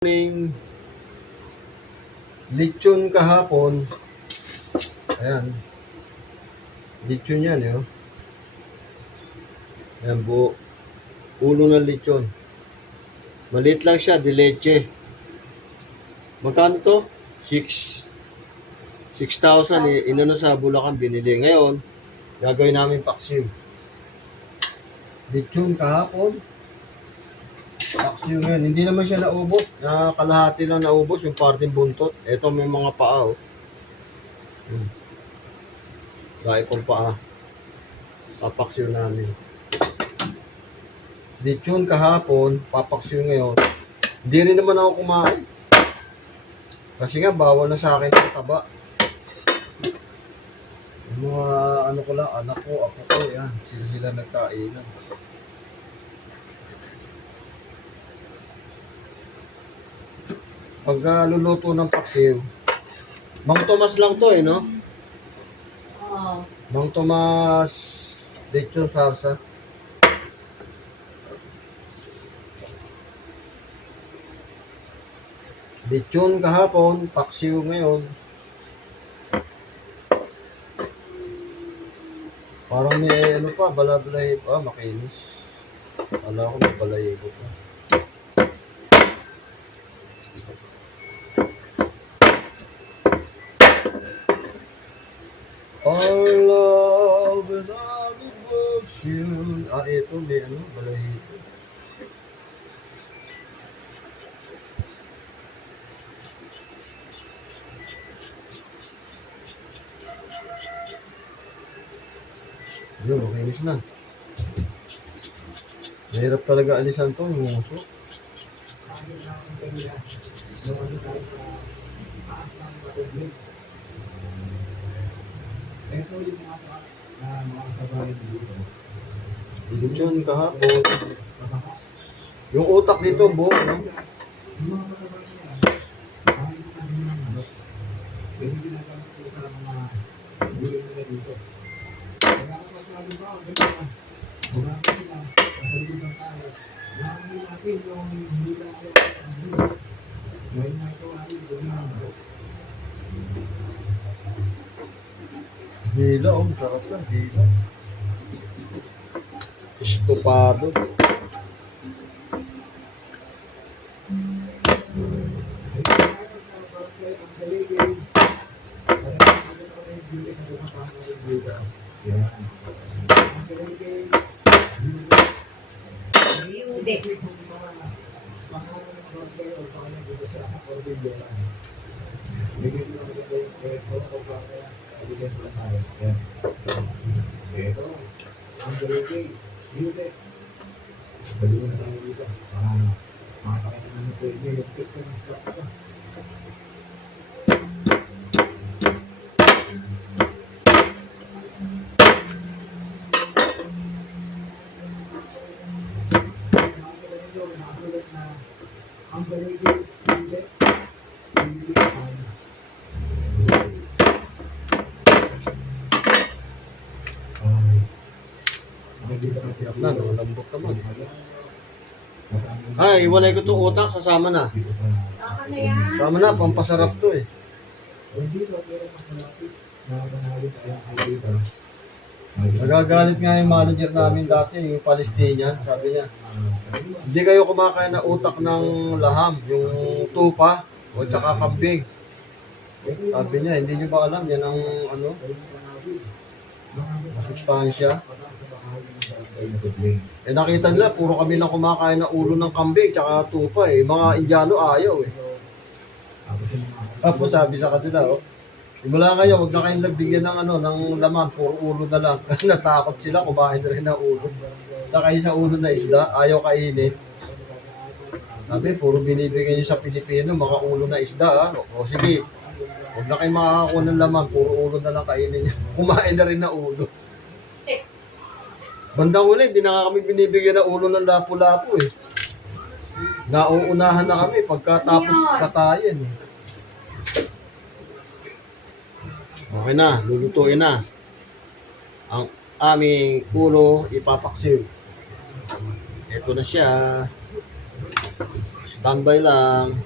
Morning, lechon kahapon. Ayan, lechon yan, yun. Ayan, buo. Ulo ng lechon. Maliit lang siya, de leche. Magkano to? 6,000 inano sa Bulacan binili. Ngayon, gagawin namin paksiw. Lechon kahapon. Paksiw ngayon. Hindi naman siya naubos. Kalahati lang naubos yung parting buntot. Ito may mga paa, oh. Dahil pang paa. Papaksiw namin. Lechon kahapon, papaksiw ngayon. Hindi rin naman ako kumain. Kasi nga, bawal na sa akin ang taba. Yung mga ano ko lang, anak ko, apo ko, yan. Sila nagkainan. Pagka luluto ng paksiw, Mang Tomas lang to no? Mang Tomas lechon salsa. Lechon kahapon, paksiw ngayon. Parang may ano pa, balabalahe pa, makinis. Wala ko may balahibo pa. Our love and our devotion. Ito may ano, balahibo. Yun, makinis na. Mahirap talaga alisan to, yung muso. Lechon kahapon. Yung utak dito, buo, no? Hila, oh, masarap lang, hila. Estupado. Hirap na, no? Lambot naman. Ay, iwalay ko itong utak, sasama na. Sasama na, pampasarap to eh. Nagagalit nga yung manager namin dati, yung Palestinian, sabi niya, hindi kayo kumakain na utak ng laham, yung tupa, o tsaka kambing. Sabi niya, hindi niyo ba alam, yan ang ano, masustansya. Eh nakita nila, puro kami lang kumakain na ulo ng kambing tsaka tupa eh. Mga Indiano ayaw eh. Tapos sabi sa kanila, oh, mula kayo, huwag na kayong nagbigyan ng ano, ng laman, puro ulo na lang. Natakot sila, kumain na rin ng ulo. Tsaka sa ulo na isda, ayaw kainin. Sabi, puro binibigyan nyo sa Pilipino, mga ulo na isda ha. O sige, huwag na kayong makakakuha ng laman, puro ulo na lang kainin nyo. Kumain na rin ng ulo. Bandang huli, hindi na kami binibigyan ng ulo ng lapu-lapu eh. Nauunahan na kami pagkatapos katayin eh. Okay na, lulutuin na. Ang aming ulo ipapaksiw. Ito na siya. Standby lang.